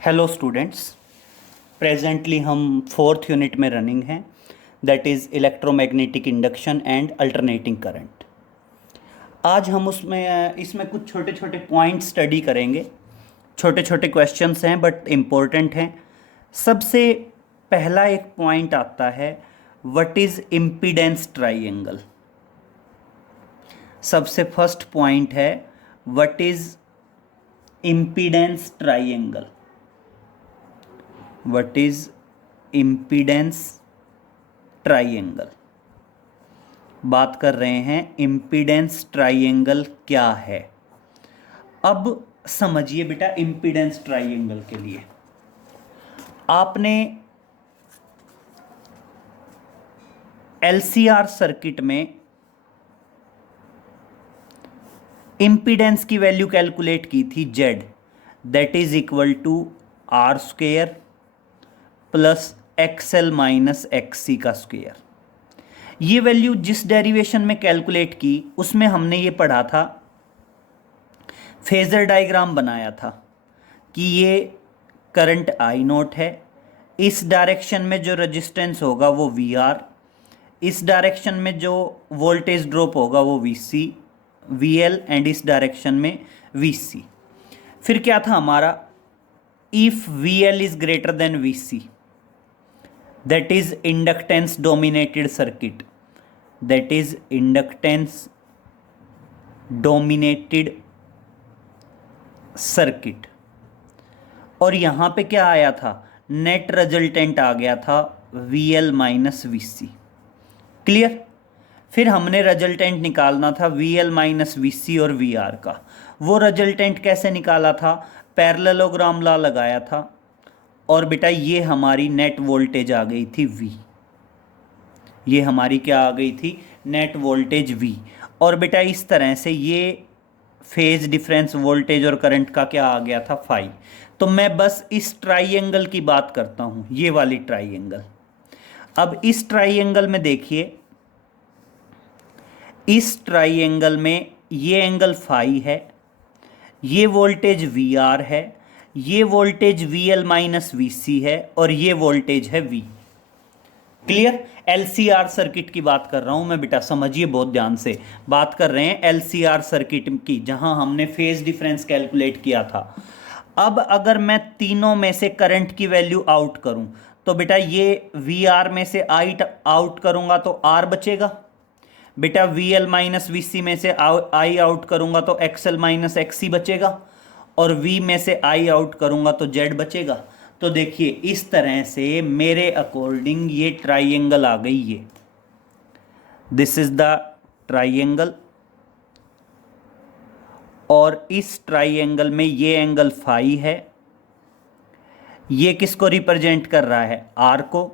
Hello students. Presently हम fourth unit में running हैं, that is electromagnetic induction and alternating current. आज हम उसमें इसमें कुछ छोटे छोटे पॉइंट स्टडी करेंगे। छोटे छोटे क्वेश्चंस हैं बट इम्पोर्टेंट हैं। सबसे पहला एक पॉइंट आता है, व्हाट इज़ इम्पीडेंस ट्राइएंगल। सबसे फर्स्ट पॉइंट है, what is impedance triangle. What is impedance triangle. बात कर रहे हैं इम्पीडेंस ट्राइएंगल क्या है। अब समझिए बेटा, इम्पीडेंस ट्राइएंगल के लिए आपने एलसीआर सर्किट में इम्पीडेंस की वैल्यू कैलकुलेट की थी Z, that is equal to R square plus XL minus XC का स्क्वेयर। ये वैल्यू जिस डेरिवेशन में कैलकुलेट की उसमें हमने ये पढ़ा था, फेजर डायग्राम बनाया था कि ये करंट आई नोट है, इस डायरेक्शन में जो रेजिस्टेंस होगा वो वी आर, इस डायरेक्शन में जो वोल्टेज ड्रॉप होगा वो V C V L and इस डायरेक्शन में वी सी। फिर क्या था हमारा, if V L is greater than V C, that is inductance dominated circuit, that is inductance dominated circuit। और यहाँ पे क्या आया था, नेट रिजल्टेंट आ गया था V L minus V C. Clear. फिर हमने रिजल्टेंट निकालना था V L minus V C और वी आर का। वो रिजल्टेंट कैसे निकाला था, पैरेललोग्राम लॉ लगाया था और बेटा ये हमारी नेट वोल्टेज आ गई थी V। ये हमारी क्या आ गई थी, नेट वोल्टेज V। और बेटा इस तरह से ये फेज डिफरेंस वोल्टेज और करंट का क्या आ गया था, फाई। तो मैं बस इस ट्राइएंगल की बात करता हूं, ये वाली ट्राइएंगल। अब इस ट्राइएंगल में देखिए, इस ट्राइएंगल में ये एंगल फाई है, ये वोल्टेज वी आर है, ये voltage V L minus V C है और ये वोल्टेज है V। क्लियर। एलसीआर सर्किट की बात कर रहा हूं मैं बेटा, समझिए बहुत ध्यान से। बात कर रहे हैं एलसीआर सर्किट की, जहां हमने फेज डिफरेंस कैलकुलेट किया था। अब अगर मैं तीनों में से करंट की वैल्यू आउट करूं तो बेटा ये वी आर में से आई आउट करूंगा तो आर बचेगा, बेटा वी एल माइनस वी सी में से आई आउट करूंगा तो एक्सएल माइनस एक्सी बचेगा, और V में से I आउट करूंगा तो Z बचेगा। तो देखिए इस तरह से मेरे अकॉर्डिंग ये ट्राइएंगल आ गई। ये दिस इज द ट्राइएंगल, और इस ट्राइएंगल में ये एंगल फाई है। ये किसको रिप्रेजेंट कर रहा है, R को।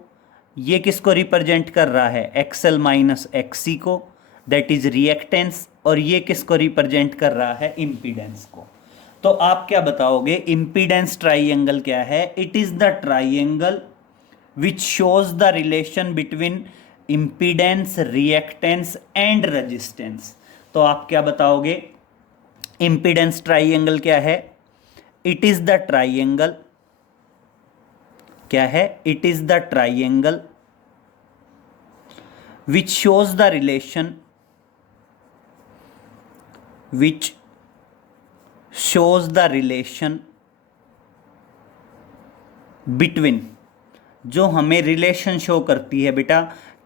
ये किसको रिप्रेजेंट कर रहा है, एक्सएल माइनस एक्सी को, दैट इज रिएक्टेंस। और ये किसको रिप्रेजेंट कर रहा है, इम्पीडेंस को। तो आप क्या बताओगे, इम्पीडेंस ट्राइएंगल क्या है, it is the triangle which shows the relation between impedance, reactance and resistance. तो आप क्या बताओगे, इम्पीडेंस ट्राइएंगल क्या है, इट इज द ट्राइएंगल, क्या है, it is the triangle which shows the relation, which shows the relation between, जो हमें रिलेशन शो करती है बेटा,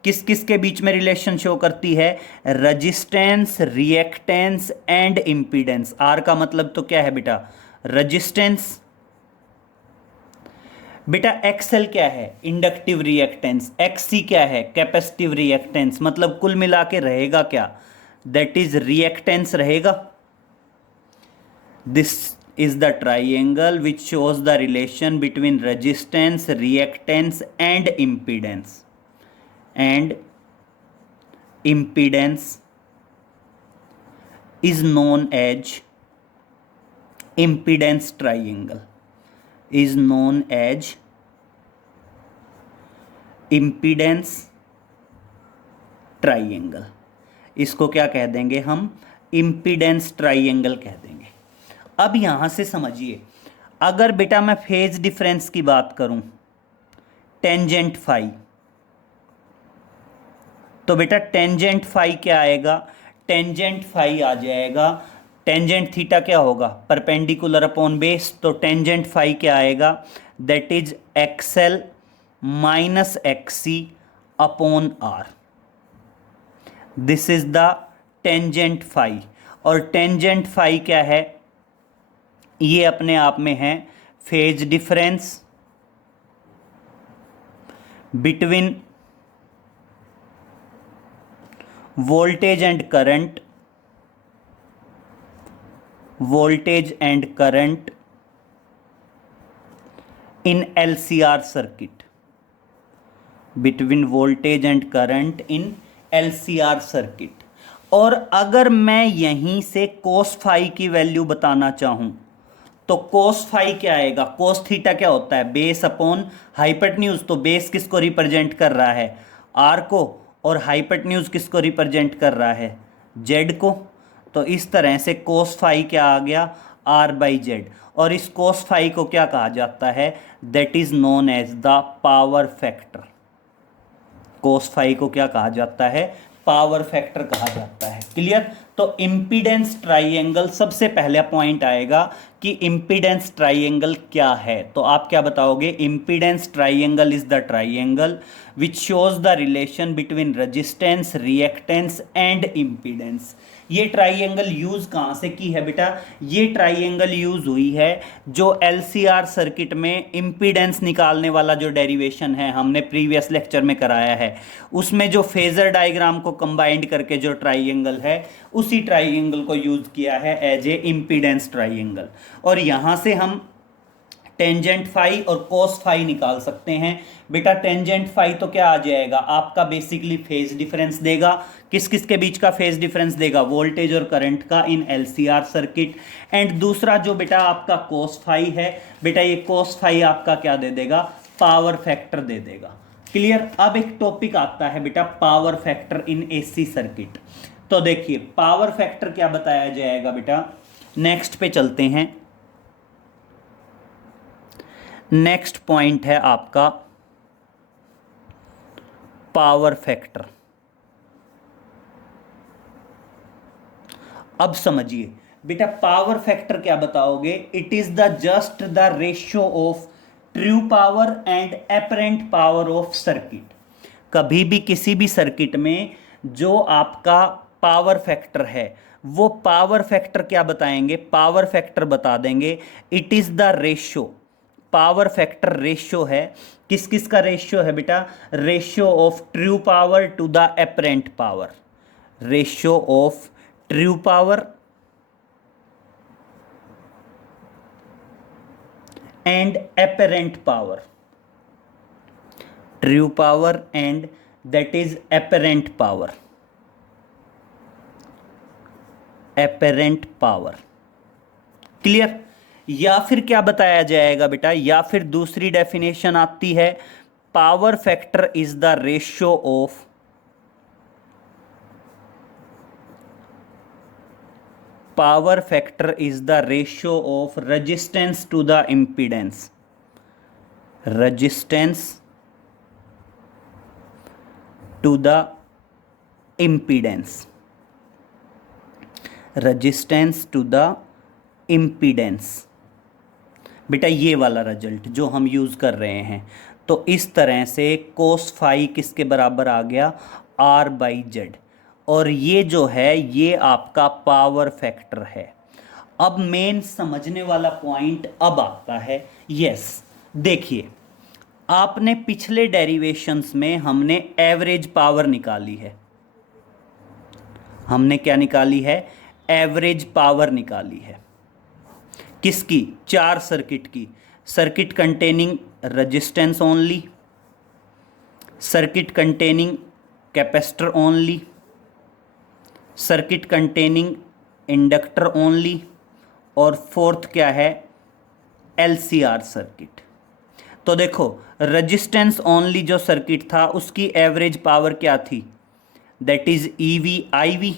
किस किस के बीच में रिलेशन शो करती है, resistance, reactance and impedance. R का मतलब तो क्या है बेटा, रेजिस्टेंस। बेटा एक्सएल क्या है, इंडक्टिव रिएक्टेंस। एक्ससी क्या है, कैपेसिटिव रिएक्टेंस। मतलब कुल मिला के रहेगा क्या, दैट इज रिएक्टेंस रहेगा। This is the triangle which shows the relation between resistance, reactance and impedance. And impedance is known as impedance triangle. Is known as impedance triangle. इसको क्या कह देंगे हम, impedance triangle कह देंगे। अब यहां से समझिए, अगर बेटा मैं फेज डिफरेंस की बात करूं, टेंजेंट फाई, तो बेटा टेंजेंट फाई क्या आएगा, टेंजेंट फाई आ जाएगा, टेंजेंट थीटा क्या होगा, परपेंडिकुलर अपॉन बेस, तो टेंजेंट फाई क्या आएगा, that is XL minus XC upon R, this is the tangent phi. और टेंजेंट फाई क्या है, ये अपने आप में है phase difference between voltage and current, voltage and current in LCR circuit, between voltage and current in LCR circuit. और अगर मैं यहीं से कोस फाई की वैल्यू बताना चाहूं, तो कोस फाई क्या आएगा, कोस थीटा क्या होता है, बेस अपॉन हाइपोटेन्यूज, तो बेस किसको रिप्रेजेंट कर रहा है, आर को, और हाइपोटेन्यूज किसको रिप्रेजेंट कर रहा है, जेड को। तो इस तरह से कोस फाई क्या आ गया, आर बाई जेड। और इस कोस फाई को क्या कहा जाता है, that is known as the power factor. Cos phi को क्या कहा जाता है, पावर फैक्टर कहा जाता है। क्लियर। तो इंपीडेंस ट्राइएंगल, सबसे पहला पॉइंट आएगा कि इंपीडेंस ट्राइएंगल क्या है। तो आप क्या बताओगे, impedance triangle is the triangle which shows the relation between resistance, reactance and impedance. ये ट्राइएंगल यूज कहाँ से की है बेटा, ये ट्राइएंगल यूज हुई है जो एलसीआर सर्किट में इंपीडेंस निकालने वाला जो डेरिवेशन है, हमने प्रीवियस लेक्चर में कराया है, उसमें जो फेजर डायग्राम को कंबाइंड करके जो ट्राइएंगल है, उसी ट्राइएंगल को यूज किया है एज ए इंपीडेंस ट्राइएंगल। और यहां से हम टेंजेंट फाई और कोस फाई निकाल सकते हैं। बेटा टेंजेंट फाई तो क्या आ जाएगा, आपका बेसिकली फेज डिफरेंस देगा, किस किस के बीच का फेज डिफरेंस देगा, वोल्टेज और करंट का इन एलसीआर सर्किट। एंड दूसरा जो बेटा आपका कोस फाई है, बेटा ये कोस फाई आपका क्या दे देगा, पावर फैक्टर दे देगा। क्लियर। अब एक टॉपिक आता है बेटा power factor in AC circuit. तो देखिए पावर फैक्टर क्या बताया जाएगा बेटा, नेक्स्ट पे चलते हैं। नेक्स्ट पॉइंट है आपका पावर फैक्टर। अब समझिए बेटा पावर फैक्टर क्या बताओगे, it is the just the ratio of true power and apparent power of circuit. कभी भी किसी भी सर्किट में जो आपका पावर फैक्टर है, वो पावर फैक्टर क्या बताएंगे, पावर फैक्टर बता देंगे, it is the ratio, power factor ratio है, किस किस का रेशियो है बेटा, ratio of true power to the apparent power, ratio of true power and apparent power, true power and that is apparent power, apparent power. Clear. या फिर क्या बताया जाएगा बेटा, या फिर दूसरी डेफिनेशन आती है, power factor is the ratio of power factor is the ratio of resistance to the impedance, resistance to the impedance, resistance to the impedance. बेटा ये वाला रिजल्ट जो हम यूज़ कर रहे हैं, तो इस तरह से कोस फाई किसके बराबर आ गया, आर बाई जेड। और ये जो है ये आपका पावर फैक्टर है। अब मेन समझने वाला पॉइंट अब आता है, यस देखिए आपने पिछले डेरिवेशंस में हमने एवरेज पावर निकाली है, हमने क्या निकाली है, एवरेज पावर निकाली है, किसकी, चार सर्किट की, circuit containing resistance only, circuit containing capacitor only, circuit containing inductor only, और फोर्थ क्या है, एलसीआर सर्किट। तो देखो रेजिस्टेंस ओनली जो सर्किट था उसकी एवरेज पावर क्या थी, that is E V I V.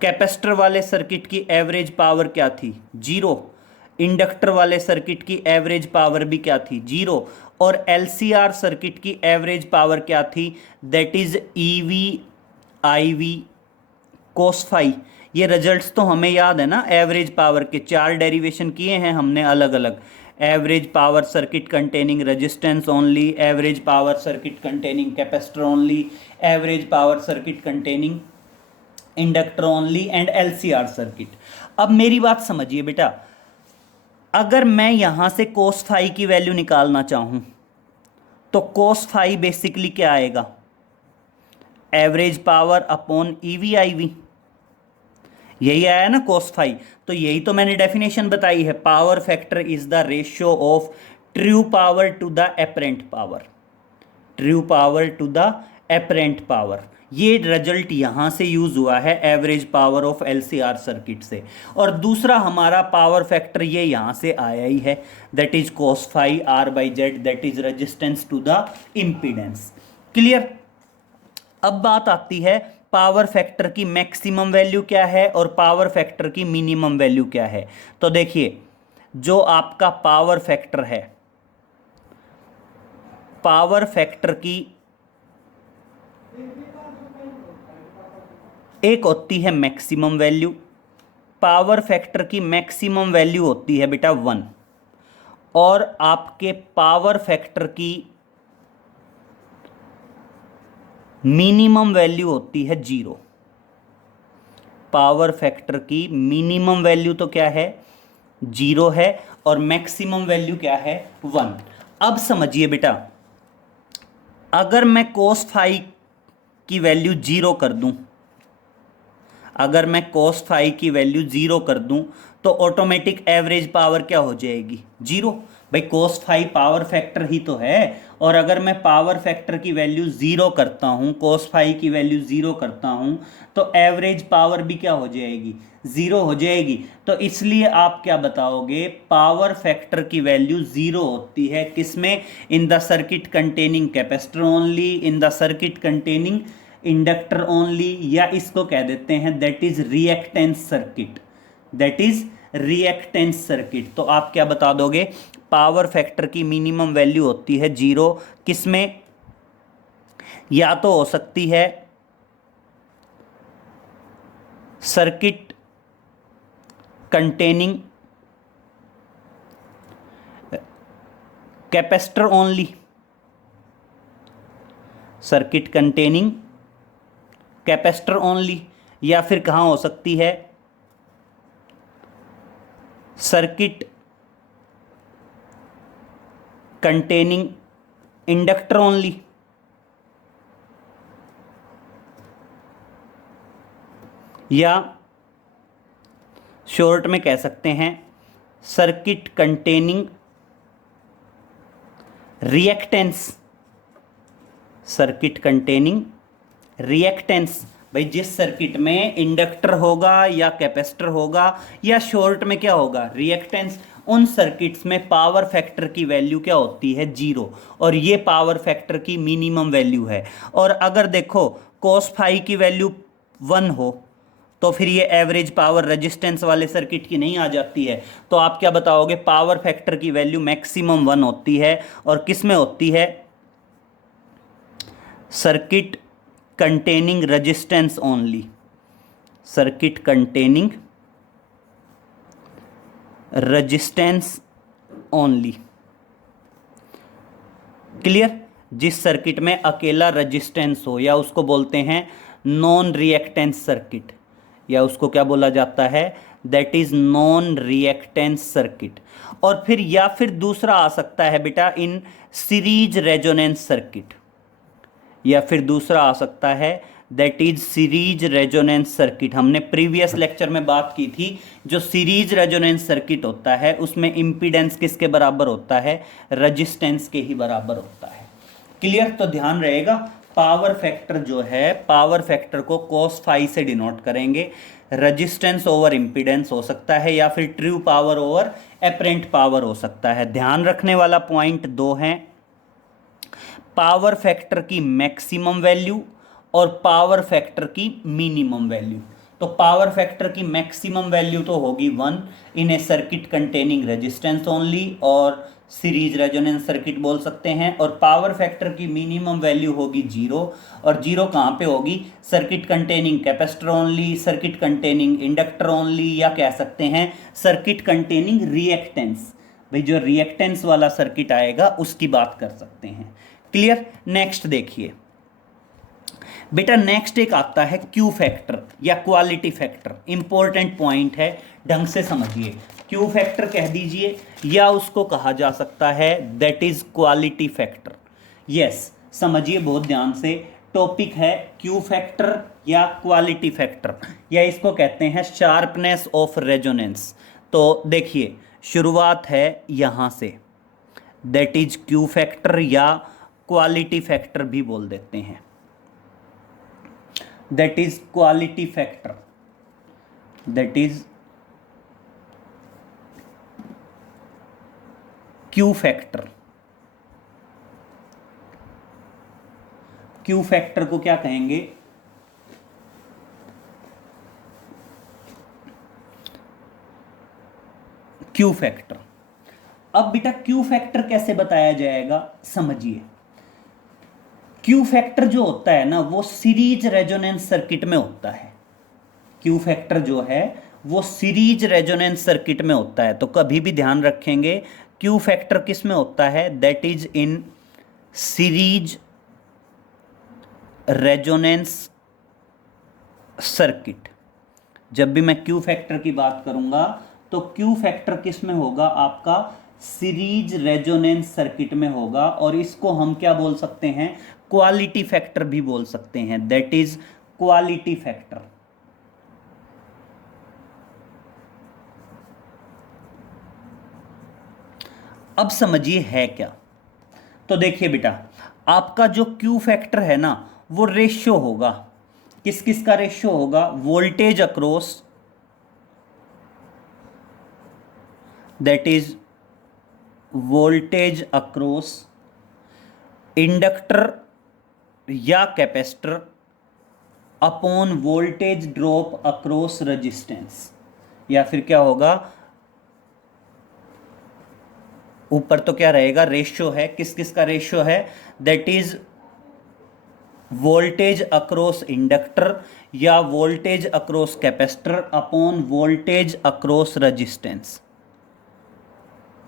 Capacitor वाले सर्किट की एवरेज पावर क्या थी, जीरो। इंडक्टर वाले सर्किट की एवरेज पावर भी क्या थी, 0। और एलसीआर सर्किट की एवरेज पावर क्या थी, that is E V I V cos phi. ये रिजल्ट्स तो हमें याद है ना, एवरेज पावर के 4 डेरिवेशन किए हैं हमने अलग अलग। Average power circuit containing resistance only, average power circuit containing capacitor only, average power circuit containing inductor only and LCR circuit. अब मेरी बात समझिए बेटा, अगर मैं यहां से कोस फाई की वैल्यू निकालना चाहूं तो कोस फाई बेसिकली क्या आएगा, average power upon E V I V, यही आया ना कोस फाई। तो यही तो मैंने डेफिनेशन बताई है, power factor is the ratio of true power to the apparent power, true power to the apparent power. ये रिजल्ट यहां से यूज हुआ है average power of LCR circuit से। और दूसरा हमारा पावर फैक्टर ये यहां से आया ही है, that is cos phi R by Z, that is resistance to the impedance. Clear. अब बात आती है पावर फैक्टर की मैक्सिमम वैल्यू क्या है और पावर फैक्टर की मिनिमम वैल्यू क्या है। तो देखिए, जो आपका पावर फैक्टर है, पावर फैक्टर की एक होती है मैक्सिमम वैल्यू, पावर फैक्टर की मैक्सिमम वैल्यू होती है बेटा 1, और आपके पावर फैक्टर की मिनिमम वैल्यू होती है 0। पावर फैक्टर की मिनिमम वैल्यू तो क्या है, 0 है, और मैक्सिमम वैल्यू क्या है, 1। अब समझिए बेटा, अगर मैं कोस फाई की वैल्यू 0 कर दूं, अगर मैं कोस फाई की वैल्यू 0 कर दूं तो ऑटोमेटिक एवरेज पावर क्या हो जाएगी, 0। भाई कोस फाई पावर फैक्टर ही तो है, और अगर मैं पावर फैक्टर की वैल्यू 0 करता हूं, कोस फाई की वैल्यू 0 करता हूं, तो एवरेज पावर भी क्या हो जाएगी, 0 हो जाएगी। तो इसलिए आप क्या बताओगे, पावर फैक्टर की वैल्यू 0 होती है किसमें, इन the circuit containing capacitor only, in the circuit containing inductor only, या इसको कह देते हैं that is reactance circuit, that is reactance circuit. तो आप क्या बता दोगे, पावर फैक्टर की मिनिमम वैल्यू होती है 0, किसमें, या तो हो सकती है circuit containing capacitor only, circuit containing capacitor only, या फिर कहाँ हो सकती है सर्किट कंटेनिंग इंडक्टर ओनली, या शॉर्ट में कह सकते हैं circuit containing reactance, circuit containing reactance. भाई जिस सर्किट में इंडक्टर होगा या कैपेसिटर होगा या शॉर्ट में क्या होगा, रिएक्टेंस, उन सर्किट्स में पावर फैक्टर की वैल्यू क्या होती है, 0, और ये पावर फैक्टर की मिनिमम वैल्यू है। और अगर देखो कोस फाई की वैल्यू 1 हो तो फिर ये एवरेज पावर रेजिस्टेंस वाले सर्किट की नहीं आ जाती है। तो आप क्या बताओगे, पावर फैक्टर की वैल्यू मैक्सिमम 1 होती है, और किस में होती है, circuit containing resistance only, circuit containing resistance only. Clear. जिस सर्किट में अकेला रेजिस्टेंस हो, या उसको बोलते हैं नॉन रिएक्टेंस सर्किट, या उसको क्या बोला जाता है, that is non reactance circuit. और फिर या फिर दूसरा आ सकता है बेटा इन सीरीज रेजोनेंस सर्किट, या फिर दूसरा आ सकता है that is series resonance circuit. हमने प्रीवियस लेक्चर में बात की थी, जो सीरीज रेजोनेंस सर्किट होता है उसमें इंपीडेंस किसके बराबर होता है, रेजिस्टेंस के ही बराबर होता है। क्लियर। तो ध्यान रहेगा, पावर फैक्टर जो है, पावर फैक्टर को कोस फाई से डिनोट करेंगे, रेजिस्टेंस ओवर इंपीडेंस हो सकता है, या फिर true power over apparent power हो सकता है। ध्यान रखने वाला पॉइंट 2 हैं, पावर फैक्टर की मैक्सिमम वैल्यू और पावर फैक्टर की मिनिमम वैल्यू। तो पावर फैक्टर की मैक्सिमम वैल्यू तो होगी 1 इन ए सर्किट कंटेनिंग रेजिस्टेंस ओनली, और सीरीज रेजोनेंस सर्किट बोल सकते हैं। और पावर फैक्टर की मिनिमम वैल्यू होगी 0, और 0 कहाँ पे होगी? Circuit containing capacitor only, circuit containing inductor only, या कह सकते हैं सर्किट कंटेनिंग रिएक्टेंस। भाई जो रिएक्टेंस वाला सर्किट आएगा उसकी बात कर सकते हैं। क्लियर? नेक्स्ट देखिए बेटा, नेक्स्ट एक आता है क्यू फैक्टर या क्वालिटी फैक्टर। इंपॉर्टेंट पॉइंट है, ढंग से समझिए। क्यू फैक्टर कह दीजिए या उसको कहा जा सकता है that is quality factor. Yes, समझिए बहुत ध्यान से, टॉपिक है क्यू फैक्टर या क्वालिटी फैक्टर, या इसको कहते हैं शार्पनेस ऑफ रेजोनेंस। तो देखिए शुरुआत है यहां से, दैट इज क्यू फैक्टर या क्वालिटी फैक्टर भी बोल देते हैं, that is quality factor, that is Q factor. Q factor को क्या कहेंगे? Q factor. अब बेटा क्यू फैक्टर कैसे बताया जाएगा, समझिए। क्यू फैक्टर जो होता है ना वो सीरीज रेजोनेंस सर्किट में होता है। क्यू फैक्टर जो है वो सीरीज रेजोनेंस सर्किट में होता है। तो कभी भी ध्यान रखेंगे क्यू फैक्टर किस में होता है, that is in series resonance circuit. जब भी मैं क्यू फैक्टर की बात करूंगा तो क्यू फैक्टर किस में होगा? आपका सीरीज रेजोनेंस सर्किट में होगा, और इसको हम क्या बोल सकते हैं? क्वालिटी फैक्टर भी बोल सकते हैं, दैट इज क्वालिटी फैक्टर। अब समझिए है क्या। तो देखिए बेटा, आपका जो क्यू फैक्टर है ना वो रेशियो होगा, किस किस का रेशियो होगा? Voltage across, that is voltage across inductor या capacitor upon voltage drop across resistance. या फिर क्या होगा, ऊपर तो क्या रहेगा? रेशियो है, किस किस का रेशियो है? That is voltage across inductor या voltage across capacitor upon voltage across resistance,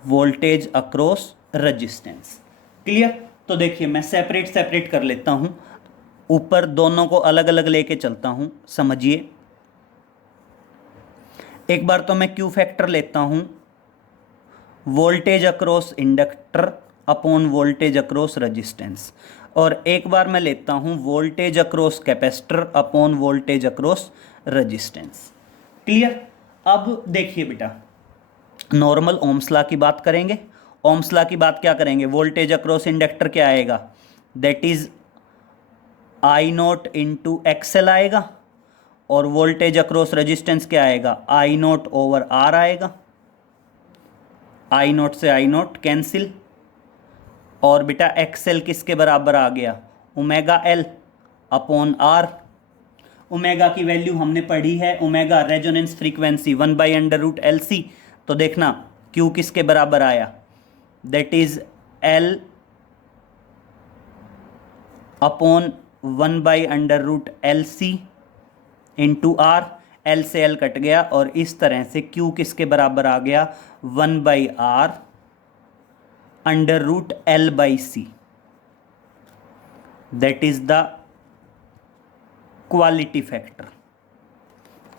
voltage across resistance. Clear? तो देखिए मैं सेपरेट सेपरेट कर लेता हूं, ऊपर दोनों को अलग अलग लेके चलता हूं, समझिए। एक बार तो मैं क्यू फैक्टर लेता हूं voltage across inductor upon voltage across resistance, और एक बार मैं लेता हूं voltage across capacitor upon voltage across resistance. Clear? अब देखिए बेटा, नॉर्मल ओम्स लॉ की बात करेंगे। ओम्स लॉ की बात क्या करेंगे? वोल्टेज अक्रॉस इंडक्टर क्या आएगा? That is I note into XL आएगा, और वोल्टेज अक्रॉस रेजिस्टेंस क्या आएगा? आई नोट ओवर आर आएगा। आई नोट से आई नोट कैंसिल, और बेटा एक्सएल किसके बराबर आ गया? Omega L upon R. Omega की वैल्यू हमने पढ़ी है, ओमेगा रेजोनेंस फ्रीक्वेंसी 1/√LC। तो देखना क्यू किसके बराबर आया? That is L upon 1/√LC into R. L से एल कट गया, और इस तरह से क्यू किसके बराबर आ गया? 1/R√L/C। That is the quality factor.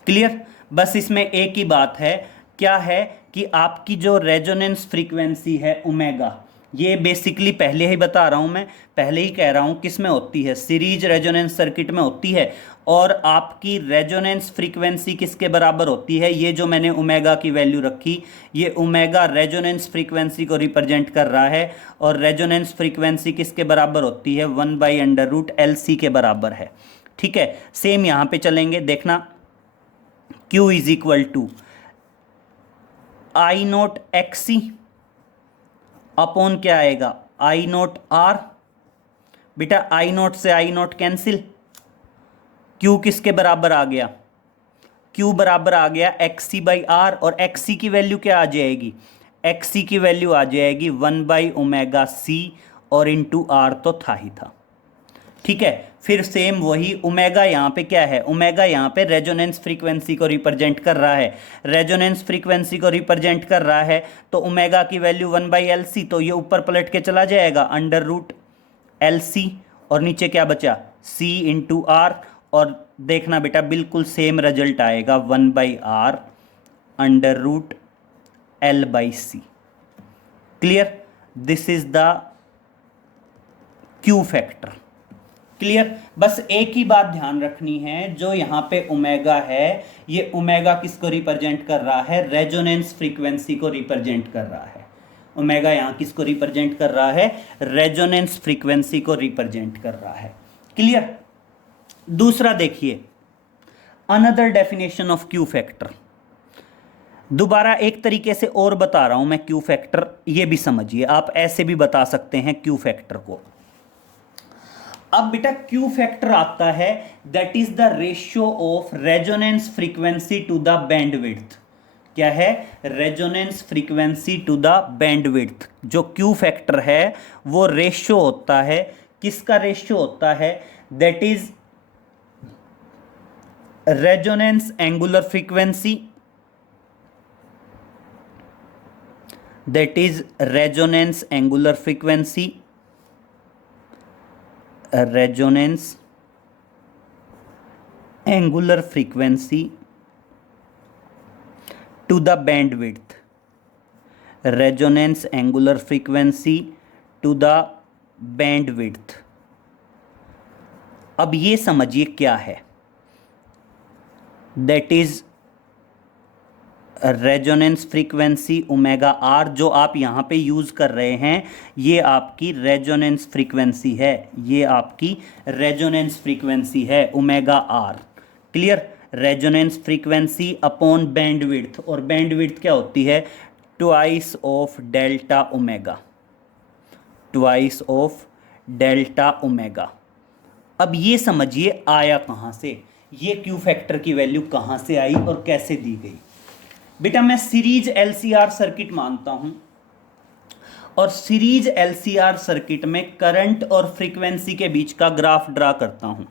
Clear? बस इसमें एक ही बात है, क्या है कि आपकी जो रेजोनेंस फ्रीक्वेंसी है ओमेगा, ये बेसिकली पहले ही बता रहा हूं मैं, पहले ही कह रहा हूं किस में होती है? सीरीज रेजोनेंस सर्किट में होती है। और आपकी रेजोनेंस फ्रीक्वेंसी किसके बराबर होती है? ये जो मैंने ओमेगा की वैल्यू रखी, ये ओमेगा रेजोनेंस फ्रीक्वेंसी को रिप्रेजेंट कर रहा है, और रेजोनेंस फ्रीक्वेंसी किसके बराबर होती है? 1/√LC के बराबर है। ठीक है, सेम यहां पे चलेंगे, देखना Q is equal to I nought XC upon क्या आएगा? I nought R. बेटा आई नोट से आई नोट कैंसिल, क्यू किसके बराबर आ गया? Q बराबर आ गया XC बाई आर, और XC की वैल्यू क्या आ जाएगी, XC की वैल्यू आ जाएगी 1/ω/c, और इंटू आर तो था ही था। ठीक है, फिर सेम वही ओमेगा यहाँ पे क्या है, ओमेगा यहाँ पे रेजोनेंस फ्रीक्वेंसी को रिप्रेजेंट कर रहा है, रेजोनेंस फ्रीक्वेंसी को रिप्रेजेंट कर रहा है, तो ओमेगा की वैल्यू 1/LC, तो ये ऊपर पलट के चला जाएगा √LC, और नीचे क्या बचा C इंटू आर, और देखना बेटा बिल्कुल सेम रिजल्ट आएगा 1/R √L/C। Clear, this is the Q factor. Clear, बस एक ही बात ध्यान रखनी है, जो यहाँ पे ओमेगा है, ये ओमेगा किसको रिप्रेजेंट कर रहा है, रेजोनेंस फ्रीक्वेंसी को रिप्रेजेंट कर रहा है। ओमेगा यहाँ किसको रिप्रेजेंट कर रहा है, रेजोनेंस फ्रीक्वेंसी को रिप्रेजेंट कर रहा है। क्लियर, दूसरा देखिए, another definition of Q factor. दोबारा एक तरीके से और बता रहा हूं मैं क्यू फैक्टर, ये भी समझिए, आप ऐसे भी बता सकते हैं क्यू फैक्टर को। अब बेटा क्यू फैक्टर आता है that is the ratio of resonance frequency to the bandwidth. क्या है, resonance frequency to the bandwidth. जो क्यू फैक्टर है वो रेशियो होता है, किसका रेशियो होता है, that is resonance angular frequency, that is resonance angular frequency, resonance angular frequency to the bandwidth, resonance angular frequency to the bandwidth। अब ये समझिए क्या है, that is resonance frequency omega R, जो आप यहाँ पे यूज़ कर रहे हैं, ये आपकी रेजोनेंस फ्रीक्वेंसी है, ये आपकी रेजोनेंस फ्रीक्वेंसी है omega R. Clear, resonance frequency upon bandwidth, और बैंडविड्थ क्या होती है, twice of delta omega, twice of delta omega. अब ये समझिए आया कहाँ से, ये क्यू फैक्टर की वैल्यू कहाँ से आई और कैसे दी गई। बेटा मैं सीरीज एलसीआर सर्किट मानता हूं, और सीरीज एलसीआर सर्किट में करंट और फ्रीक्वेंसी के बीच का ग्राफ ड्रा करता हूं।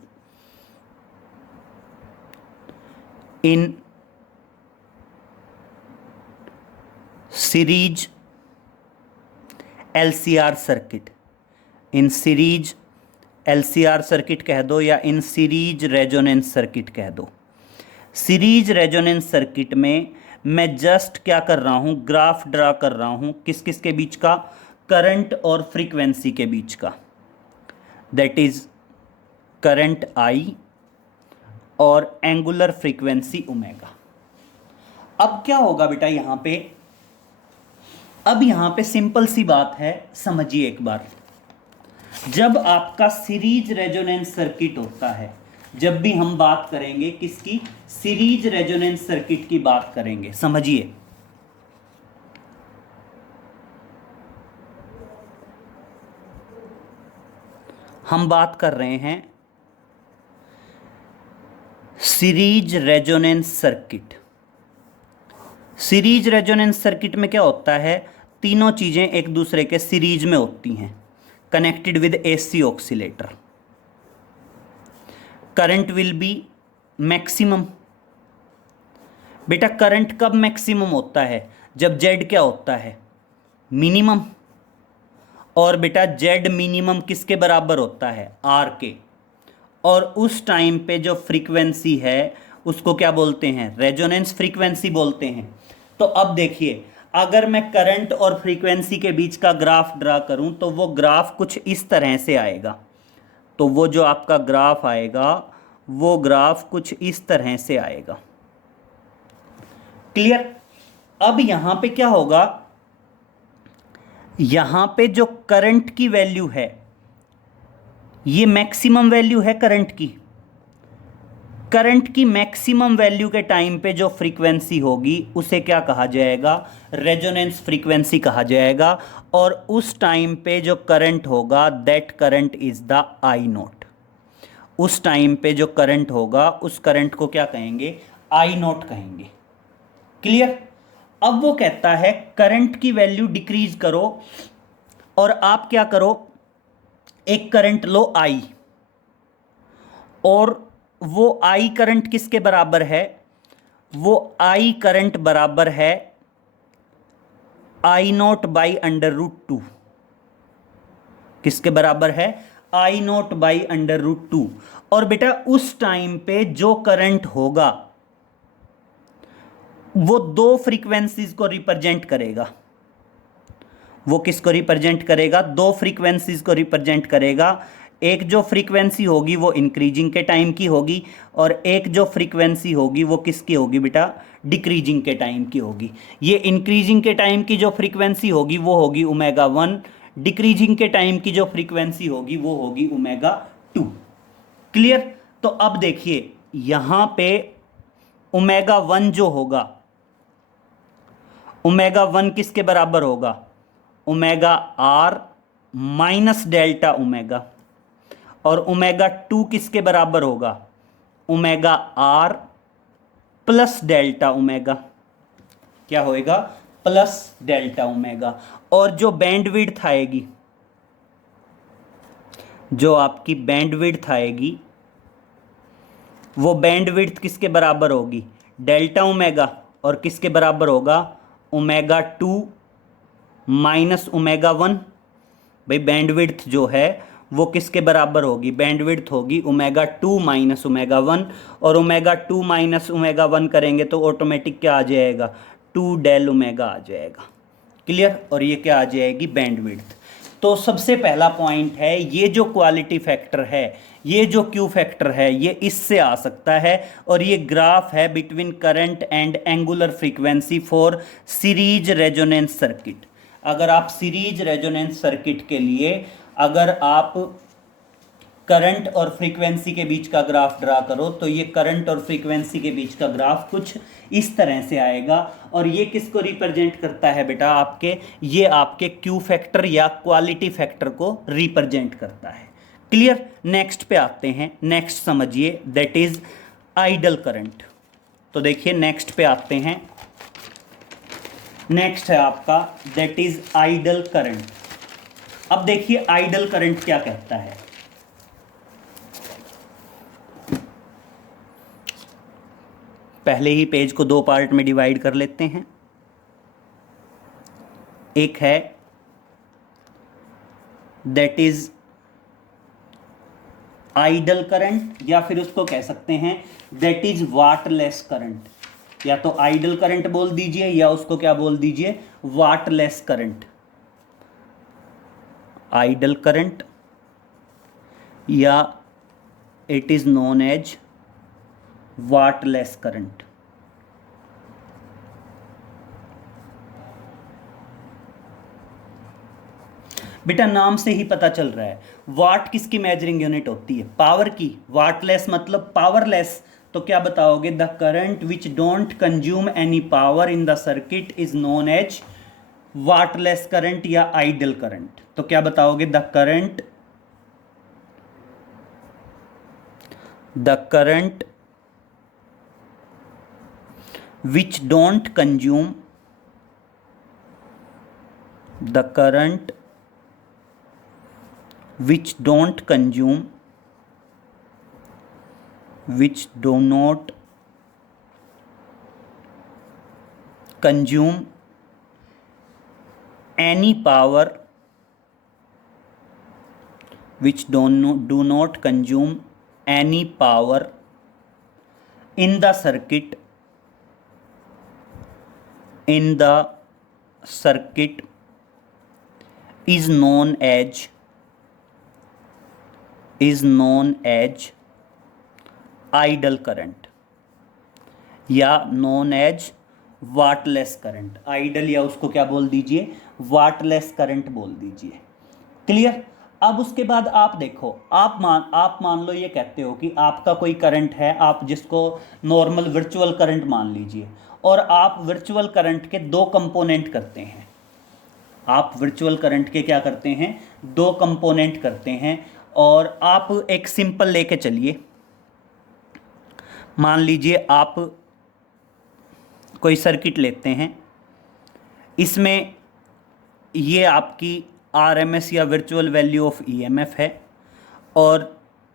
In series LCR circuit, in series LCR circuit कह दो या इन सीरीज रेजोनेंस सर्किट कह दो। सीरीज रेजोनेंस सर्किट में मैं जस्ट क्या कर रहा हूँ, ग्राफ ड्रा कर रहा हूँ, किस किस के बीच का, करंट और फ्रीक्वेंसी के बीच का, दैट इज करंट आई और एंगुलर फ्रीक्वेंसी ओमेगा। अब क्या होगा बेटा यहाँ पे, अब यहाँ पे सिंपल सी बात है, समझिए एक बार। जब आपका सीरीज रेजोनेंस सर्किट होता है, जब भी हम बात करेंगे किसकी, सीरीज रेजोनेंस सर्किट की बात करेंगे, समझिए। हम बात कर रहे हैं series resonance circuit. Series resonance circuit में क्या होता है, तीनों चीजें एक दूसरे के सीरीज में होती हैं, connected with AC oscillator. Current will be maximum. बेटा करंट कब मैक्सिमम होता है, जब जेड क्या होता है, मिनिमम। और बेटा जेड मिनिमम किसके बराबर होता है, आर के। और उस टाइम पे जो फ्रीक्वेंसी है उसको क्या बोलते हैं, रेजोनेंस फ्रीक्वेंसी बोलते हैं। तो अब देखिए, अगर मैं करंट और फ्रीक्वेंसी के बीच का ग्राफ ड्रा करूं तो वो ग्राफ कुछ इस तरह से आएगा। तो वो जो आपका ग्राफ आएगा वो ग्राफ कुछ इस तरह से आएगा। क्लियर। अब यहां पे क्या होगा, यहां पे जो करंट की वैल्यू है ये मैक्सिमम वैल्यू है करंट की। करंट की मैक्सिमम वैल्यू के टाइम पे जो फ्रीक्वेंसी होगी उसे क्या कहा जाएगा, रेजोनेंस फ्रीक्वेंसी कहा जाएगा। और उस टाइम पे जो करंट होगा that current is the I not. उस टाइम पे जो करंट होगा उस करंट को क्या कहेंगे, आई नॉट कहेंगे। क्लियर। अब वो कहता है करंट की वैल्यू डिक्रीज करो और आप क्या करो, एक करंट लो आई, और वो आई करंट किसके बराबर है, वो आई करंट बराबर है आई नॉट बाई √2। किसके बराबर है, आई नॉट बाई √2। और बेटा उस टाइम पे जो करंट होगा वो दो फ्रीक्वेंसीज को रिप्रेजेंट करेगा। वो किसको रिप्रेजेंट करेगा, दो फ्रीक्वेंसीज को रिप्रेजेंट करेगा। एक जो फ्रीक्वेंसी होगी वो इंक्रीजिंग के टाइम की होगी, और एक जो फ्रीक्वेंसी होगी वो किसकी होगी बेटा, डिक्रीजिंग के टाइम की होगी। ये इंक्रीजिंग के टाइम की जो फ्रीक्वेंसी होगी वो होगी ω1, डिक्रीजिंग के टाइम की जो फ्रीक्वेंसी होगी वो होगी ω2। क्लियर। तो अब देखिए यहां पे ω1 जो होगा, ω1 किसके बराबर होगा, ω/r माइनस डेल्टा ω, और ω2 किसके बराबर होगा, ω/r प्लस डेल्टा ω। क्या होएगा, प्लस डेल्टा ω। और जो बैंडविड्थ आएगी, जो आपकी बैंडविड्थ आएगी, वो बैंडविड्थ किसके बराबर होगी, डेल्टा ω, और किसके बराबर होगा, ω2 माइनस ω1। भाई बैंडविड्थ जो है वो किसके बराबर होगी, बैंडविड्थ होगी ω2 माइनस ω1, और ω2 माइनस ω1 करेंगे तो ऑटोमेटिक क्या आ जाएगा, 2 डेल ω आ जाएगा। क्लियर। और ये क्या आ जाएगी, बैंडविड्थ। तो सबसे पहला पॉइंट है, ये जो क्वालिटी फैक्टर है, ये जो क्यू फैक्टर है, ये इससे आ सकता है, और ये ग्राफ है between current and angular frequency for series resonance circuit. अगर आप सीरीज रेजोनेंस सर्किट के लिए अगर आप करंट और फ्रीक्वेंसी के बीच का ग्राफ ड्रा करो, तो ये करंट और फ्रीक्वेंसी के बीच का ग्राफ कुछ इस तरह से आएगा। और ये किसको रिप्रेजेंट करता है बेटा, आपके ये आपके क्यू फैक्टर या क्वालिटी फैक्टर को रिप्रेजेंट करता है। क्लियर। नेक्स्ट पे आते हैं, नेक्स्ट समझिए, दैट इज आइडल करंट। तो देखिए नेक्स्ट पे आते हैं, नेक्स्ट है आपका दैट इज आइडल करंट। अब देखिए आइडल करंट क्या कहता है। पहले ही पेज को दो पार्ट में डिवाइड कर लेते हैं। एक है दैट इज आइडल करंट, या फिर उसको कह सकते हैं दैट इज वाटलेस करंट। या तो आइडल करंट बोल दीजिए या उसको क्या बोल दीजिए, वाटलेस करंट। आइडल करंट या it is known as wattless current. बेटा नाम से ही पता चल रहा है, वाट किसकी मेजरिंग यूनिट होती है, पावर की। वाटलेस मतलब पावरलेस। तो क्या बताओगे, the current which don't consume any power in the circuit is known as wattless current या आइडल करंट। तो क्या बताओगे, the current which don't consume the current which don't consume which do not consume any power which do not consume any power in the circuit is known as idle current या known as wattless current. Idle या उसको क्या बोल दीजिए, wattless current बोल दीजिए। Clear. अब उसके बाद आप देखो, आप मान लो ये कहते हो कि आपका कोई करंट है, आप जिसको नॉर्मल वर्चुअल करंट मान लीजिए, और आप वर्चुअल करंट के दो कंपोनेंट करते हैं। आप वर्चुअल करंट के क्या करते हैं, दो कंपोनेंट करते हैं। और आप एक सिंपल लेके चलिए, मान लीजिए आप कोई सर्किट लेते हैं, इसमें ये आपकी आरएमएस या वर्चुअल वैल्यू ऑफ ईएमएफ है और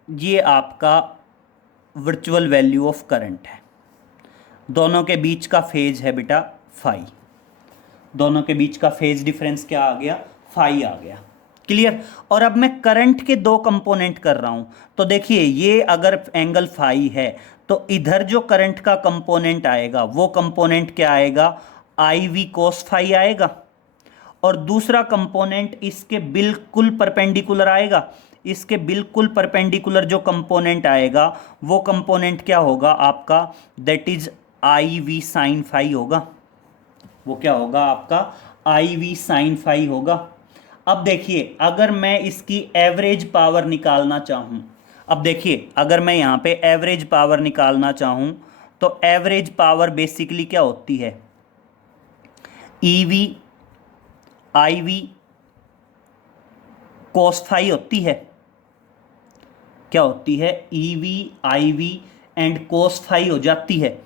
ये आपका वर्चुअल वैल्यू ऑफ करंट है। दोनों के बीच का फेज है बेटा फाई, दोनों के बीच का फेज डिफरेंस क्या आ गया, फाई आ गया। क्लियर। और अब मैं करंट के दो कंपोनेंट कर रहा हूं, तो देखिए ये अगर एंगल फाई है तो इधर जो करंट का कंपोनेंट आएगा वो कंपोनेंट क्या आएगा, आई वी कोस फाई आएगा, और दूसरा कंपोनेंट इसके बिल्कुल परपेंडिकुलर आएगा। इसके बिल्कुल परपेंडिकुलर जो कंपोनेंट आएगा वो कंपोनेंट क्या होगा आपका, that is I V sine phi होगा। वो क्या होगा आपका, आई वी साइन फाई होगा। अब देखिए अगर मैं इसकी एवरेज पावर निकालना चाहूँ, अब देखिए अगर मैं यहाँ पे एवरेज पावर निकालना चाहूँ तो एवरेज पावर बेसिकली क्या होती है, E V I V cos phi होती है। क्या होती है, E V I V and cos phi हो जाती है।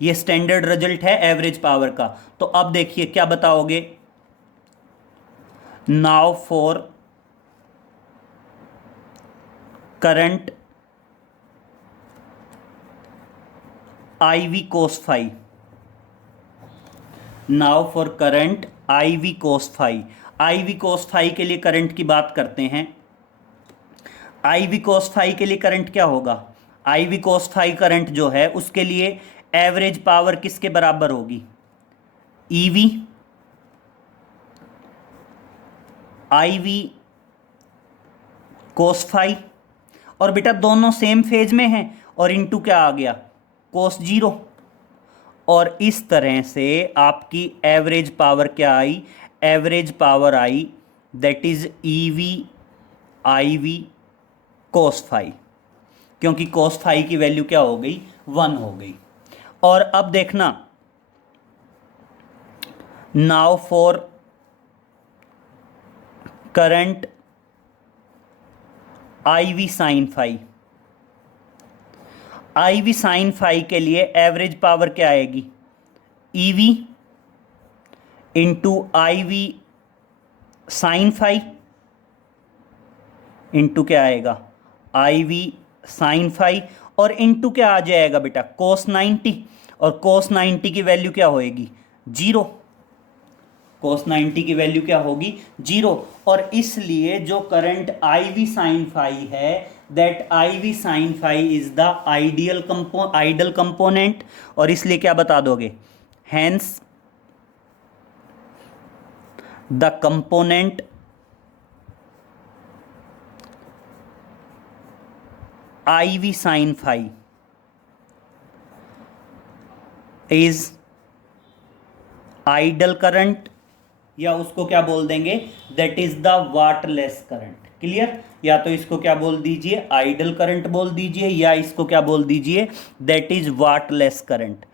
ये स्टैंडर्ड रिजल्ट है एवरेज पावर का। तो अब देखिए क्या बताओगे, now for current I V cos phi, now for current I V cos phi. I V cos phi के लिए करंट की बात करते हैं। आई वी कोस फाई के लिए करंट क्या होगा, I V cos phi current जो है उसके लिए एवरेज पावर किसके बराबर होगी, E V I V cos phi, और बेटा दोनों सेम फेज में हैं और इनटू क्या आ गया, कोस जीरो। और इस तरह से आपकी एवरेज पावर क्या आई, एवरेज पावर आई that is E V I V cos phi, क्योंकि कोस फाई की वैल्यू क्या हो गई, 1 हो गई। और अब देखना, now for current I V sine phi, I V sine phi के लिए एवरेज पावर क्या आएगी, E V into I V sine phi into क्या आएगा, आई वी साइन फाई, और इंटू क्या आ जाएगा बेटा, कोस 90, और कोस 90 की वैल्यू क्या होएगी, 0। कोस 90 की वैल्यू क्या होगी, 0। और इसलिए जो current I V sine phi है, that I V sine phi is the idle component, और इसलिए क्या बता दोगे, hence the component I V sine phi is idle current, या उसको क्या बोल देंगे, that is the wattless current. Clear. या तो इसको क्या बोल दीजिए, आइडल करंट बोल दीजिए, या इसको क्या बोल दीजिए, दैट इज वाटलेस करंट।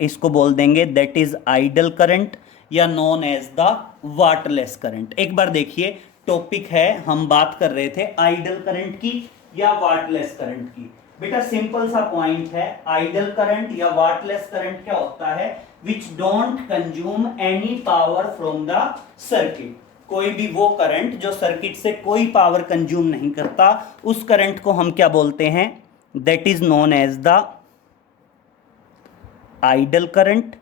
इसको बोल देंगे दैट इज आइडल करंट या known as the wattless current. एक बार देखिए टॉपिक है, हम बात कर रहे थे आइडल करंट की या वाटलेस करंट की। बेटा सिंपल सा पॉइंट है, आइडल करंट या वाटलेस करंट क्या होता है, विच don't consume any power from the circuit. कोई भी वो करंट जो सर्किट से कोई पावर कंज्यूम नहीं करता, उस करंट को हम क्या बोलते हैं, that is known as the idle current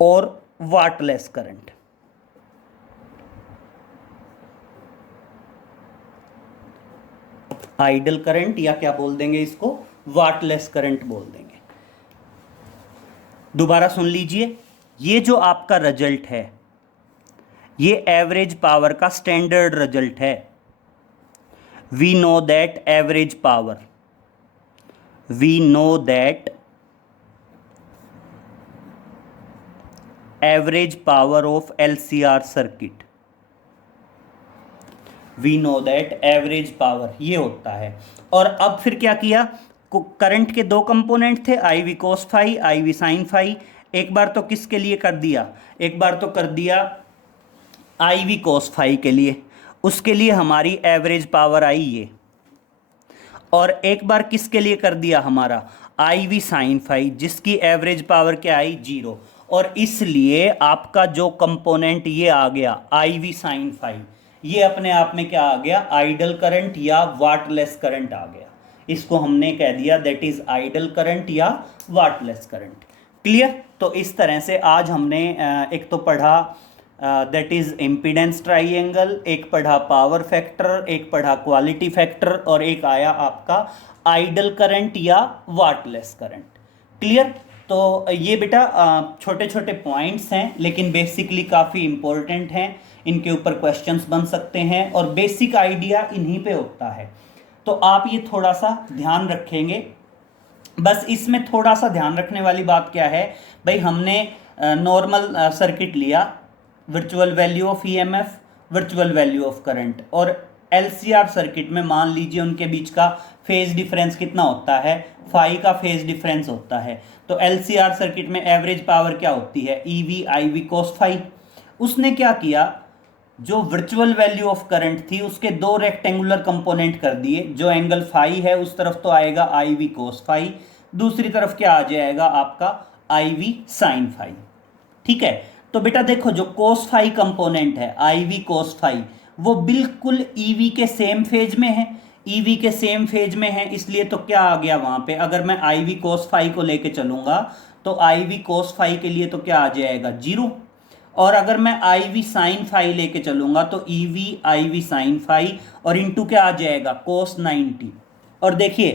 और वाटलेस करंट। आइडल करंट या क्या बोल देंगे इसको, वाटलेस करंट बोल देंगे। दोबारा सुन लीजिए, ये जो आपका रिजल्ट है ये एवरेज पावर का स्टैंडर्ड रिजल्ट है। We know that average power, we know that average power of LCR circuit, we know that average power ये होता है। और अब फिर क्या किया, करंट के दो कंपोनेंट थे, I V cos phi, I V sine phi. एक बार तो किसके लिए कर दिया, एक बार तो कर दिया आई वी कोस फाई के लिए, उसके लिए हमारी एवरेज पावर आई ये। और एक बार किसके लिए कर दिया हमारा आई वी साइन फाई, जिसकी एवरेज पावर क्या आई 0, और इसलिए आपका जो कंपोनेंट ये आ गया आई वी साइन फाई, ये अपने आप में क्या आ गया आइडल करंट या वाटलेस करंट आ गया। इसको हमने कह दिया दैट इज आइडल करंट या वाटलेस करंट। क्लियर? तो इस तरह से आज हमने एक तो पढ़ा दैट इज इम्पीडेंस ट्राइएंगल, एक पढ़ा पावर फैक्टर, एक पढ़ा क्वालिटी फैक्टर, और एक आया आपका आइडल करंट या वाटलेस करंट। क्लियर? तो ये बेटा छोटे छोटे पॉइंट्स हैं, लेकिन बेसिकली काफ़ी इंपॉर्टेंट हैं, इनके ऊपर क्वेश्चंस बन सकते हैं और बेसिक आइडिया इन्हीं पे होता है। तो आप ये थोड़ा सा ध्यान रखेंगे। बस इसमें थोड़ा सा ध्यान रखने वाली बात क्या है भाई, हमने नॉर्मल सर्किट लिया, virtual value of EMF, virtual value of current, और एलसीआर सर्किट में मान लीजिए उनके बीच का फेज डिफरेंस कितना होता है, फाई का फेज डिफरेंस होता है। तो एलसीआर सर्किट में एवरेज पावर क्या होती है, E V I V cos phi. उसने क्या किया, जो वर्चुअल वैल्यू ऑफ करंट थी उसके दो रेक्टेंगुलर कंपोनेंट कर दिए, जो एंगल फाई है उस तरफ तो आएगा आई वी कोस फाई, दूसरी तरफ क्या आ जाएगा आपका आई वी साइन फाई। ठीक है? तो बेटा देखो जो कोस फाई कंपोनेंट है आई वी कोस फाई, वो बिल्कुल ईवी के सेम फेज में है, ईवी के सेम फेज में है, इसलिए तो क्या आ गया वहां पे, अगर मैं आई वी कोस फाई को लेके चलूंगा तो आई वी कोस फाई के लिए तो क्या आ जाएगा 0, और अगर मैं आई वी साइन फाई लेके चलूंगा तो E V I V sine phi और इंटू क्या आ जाएगा कोस 90। और देखिए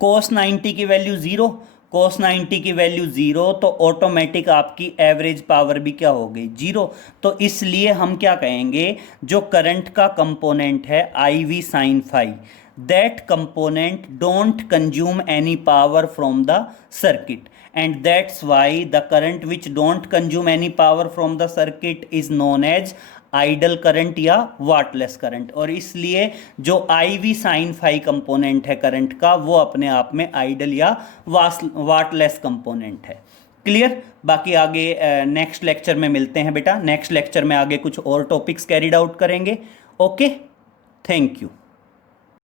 कोस 90 की वैल्यू 0, कोस 90 की वैल्यू 0, तो ऑटोमेटिक आपकी एवरेज पावर भी क्या हो गई 0। तो इसलिए हम क्या कहेंगे, जो करंट का कंपोनेंट है I V sine phi, that component don't consume any power from the circuit, and that's why the current which don't consume any power from the circuit is known as idle current या wattless current. और इसलिए जो I V sine phi component है current का, वो अपने आप में आइडल या वाटलेस कंपोनेंट है। क्लियर? बाकी आगे नेक्स्ट लेक्चर में मिलते हैं बेटा, नेक्स्ट लेक्चर में आगे कुछ और टॉपिक्स कैरिड आउट करेंगे। Okay, thank you.